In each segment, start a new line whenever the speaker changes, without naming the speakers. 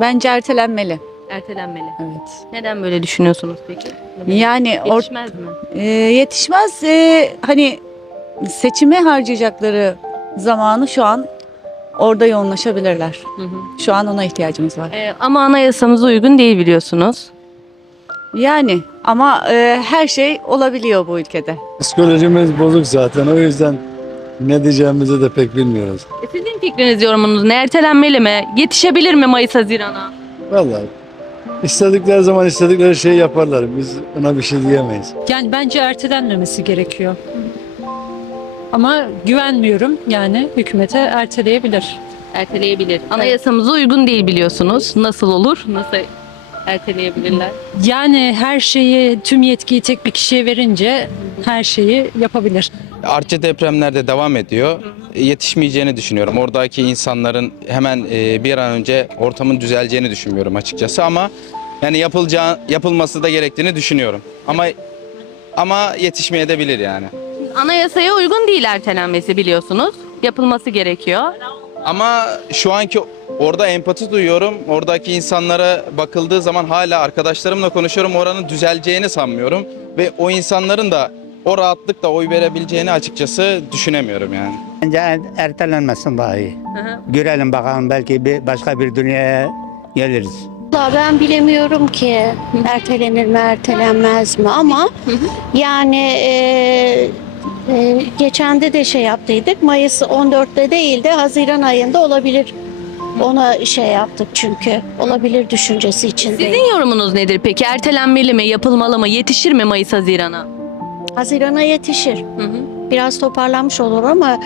Bence ertelenmeli.
Ertelenmeli.
Evet.
Neden böyle düşünüyorsunuz peki?
Yani or-
Yetişmez mi?
e, yetişmez. E, hani seçime harcayacakları zamanı şu an orada yoğunlaşabilirler.
Hı hı.
Şu an ona ihtiyacımız var.
Ee, ama anayasamıza uygun değil biliyorsunuz.
Yani ama e, her şey olabiliyor bu ülkede.
Psikolojimiz bozuk zaten. O yüzden ne diyeceğimizi de pek bilmiyoruz.
E, sizin fikriniz, yorumunuz ne? Ertelenmeli mi? Yetişebilir mi Mayıs Haziran'a?
Vallahi istedikleri zaman istedikleri şeyi yaparlar. Biz ona bir şey diyemeyiz.
Yani bence ertelenmemesi gerekiyor. Ama güvenmiyorum yani hükümete erteleyebilir.
Erteleyebilir. Anayasamıza uygun değil biliyorsunuz. Nasıl olur? Nasıl erteleyebilirler?
Yani her şeyi, tüm yetkiyi tek bir kişiye verince her şeyi yapabilir.
Artçı depremler de devam ediyor. Yetişmeyeceğini düşünüyorum. Oradaki insanların hemen e, bir an önce ortamın düzeleceğini düşünmüyorum açıkçası ama yani yapılacağı yapılması da gerektiğini düşünüyorum. Ama ama yetişmeye de bilir yani.
Anayasaya uygun değil ertelenmesi biliyorsunuz. Yapılması gerekiyor.
Ama şu anki orada empati duyuyorum. Oradaki insanlara bakıldığı zaman hala arkadaşlarımla konuşuyorum. Oranın düzeleceğini sanmıyorum ve o insanların da o rahatlıkla oy verebileceğini açıkçası düşünemiyorum yani.
Bence er- ertelenmesin daha iyi. Görelim bakalım belki bir başka bir dünyaya geliriz.
Vallahi ben bilemiyorum ki ertelenir mi ertelenmez mi ama yani e, e, geçen de şey yaptıydık Mayıs 14'te değil de Haziran ayında olabilir. Ona şey yaptık çünkü olabilir düşüncesi içindeyim.
Sizin yorumunuz nedir peki? Ertelenmeli mi? Yapılmalı mı? Yetişir mi Mayıs Haziran'a?
Hazirana yetişir.
Hı hı.
Biraz toparlanmış olur ama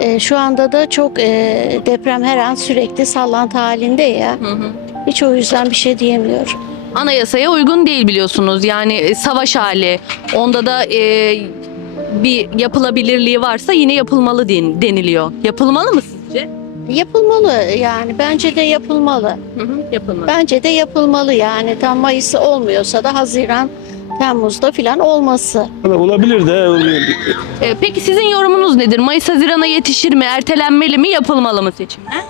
e, şu anda da çok e, deprem her an sürekli sallantı halinde ya.
Hı hı.
Hiç o yüzden bir şey diyemiyorum.
Anayasaya uygun değil biliyorsunuz. Yani e, savaş hali. Onda da e, bir yapılabilirliği varsa yine yapılmalı den- deniliyor. Yapılmalı mı sizce?
Yapılmalı yani bence de yapılmalı.
Hı hı. Yapılmalı.
Bence de yapılmalı yani tam Mayıs'ı olmuyorsa da Haziran, Temmuz'da filan olması.
Olabilir de
E, peki sizin yorumunuz nedir? Mayıs Haziran'a yetişir mi? Ertelenmeli mi? Yapılmalı mı seçimler?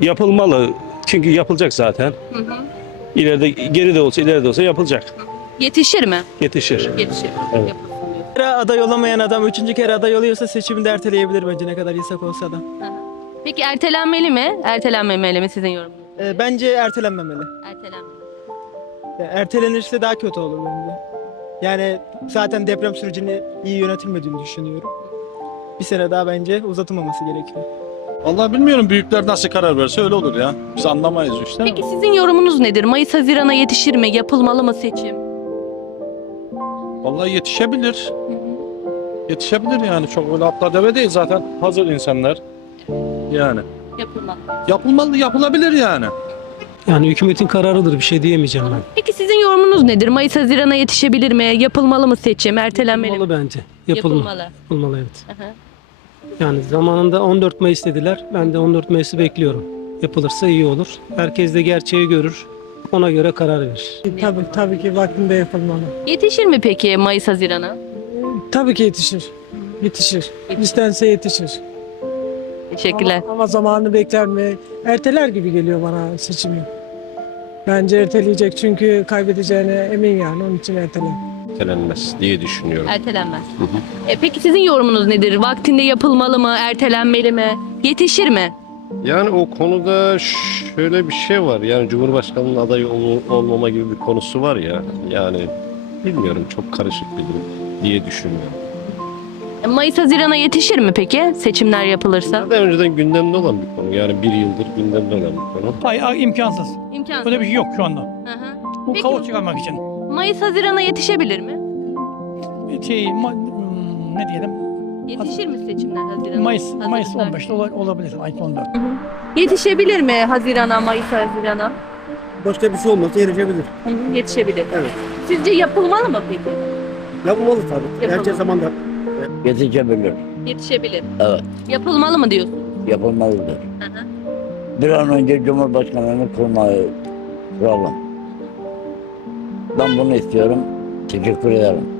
yapılmalı. Çünkü yapılacak zaten.
Hı hı.
İleride geri de olsa ileride olsa yapılacak.
Yetişir mi?
Yetişir.
Yetişir.
Evet.
Diyor.
kere aday olamayan adam üçüncü kere aday oluyorsa seçimi de erteleyebilir bence ne kadar yasak olsa da.
Peki ertelenmeli mi? Ertelenmemeli mi sizin yorumunuz?
Ee, bence ertelenmemeli.
Ertelenmeli.
Ertelenirse daha kötü olur bence. Yani zaten deprem sürecini iyi yönetilmediğini düşünüyorum. Bir sene daha bence uzatılmaması gerekiyor.
Vallahi bilmiyorum büyükler nasıl karar verse öyle olur ya. Biz anlamayız o işten.
Peki sizin yorumunuz nedir? Mayıs Haziran'a yetişir mi? Yapılmalı mı seçim?
Vallahi yetişebilir. Yetişebilir yani çok öyle atla deve değil zaten hazır insanlar. Yani
Yapılmalı.
yapılmalı yapılabilir yani.
Yani hükümetin kararıdır bir şey diyemeyeceğim ben.
Peki sizin yorumunuz nedir? Mayıs Haziran'a yetişebilir mi? Yapılmalı mı seçim? Ertelenmeli mi?
Yapılmalı bence. Yapılmalı.
Yapılmalı.
Yapılmalı evet.
Hı hı.
Yani zamanında 14 Mayıs dediler. Ben de 14 Mayıs'ı bekliyorum. Yapılırsa iyi olur. Herkes de gerçeği görür. Ona göre karar verir.
Tabii tabii ki vaktinde yapılmalı.
Yetişir mi peki Mayıs Haziran'a?
Tabii ki yetişir. Yetişir. İstense yetişir.
Teşekkürler.
Ama, ama zamanını bekler mi? Erteler gibi geliyor bana seçimi. Bence erteleyecek çünkü kaybedeceğine emin yani onun için erteler.
Ertelenmez diye düşünüyorum.
Ertelenmez. E, peki sizin yorumunuz nedir? Vaktinde yapılmalı mı? Ertelenmeli mi? Yetişir mi?
Yani o konuda şöyle bir şey var. Yani Cumhurbaşkanı'nın adayı ol- olmama gibi bir konusu var ya. Yani bilmiyorum çok karışık bir durum diye düşünüyorum.
E, Mayıs Haziran'a yetişir mi peki? Seçimler yapılırsa.
Zaten önceden gündemde olan bir konu. Yani bir yıldır gündemde olan bir konu.
Hayır imkansız.
İmkansız.
Böyle bir şey yok şu anda.
Hı hı.
Bu
Peki.
kaos çıkarmak için.
Mayıs Haziran'a yetişebilir mi?
Şey, ma- hmm, ne diyelim?
Yetişir mi seçimler Haziran'a?
Mayıs, Mayıs
Hazırlıklar.
15'te ola- olabilir. Ay 14.
Yetişebilir mi Haziran'a, Mayıs Haziran'a?
Başka bir şey olmazsa erişebilir.
Hı hı, Yetişebilir.
Evet.
Sizce yapılmalı mı peki?
Yapılmalı tabii.
Yapılmalı.
Gerçi zamanda
Yetişebilir.
Yetişebilir.
Evet.
Yapılmalı mı diyorsun?
Yapılmalıdır.
Hı hı.
Bir an önce Cumhurbaşkanlığını kurmayı kuralım. Ben bunu istiyorum. Teşekkür ederim.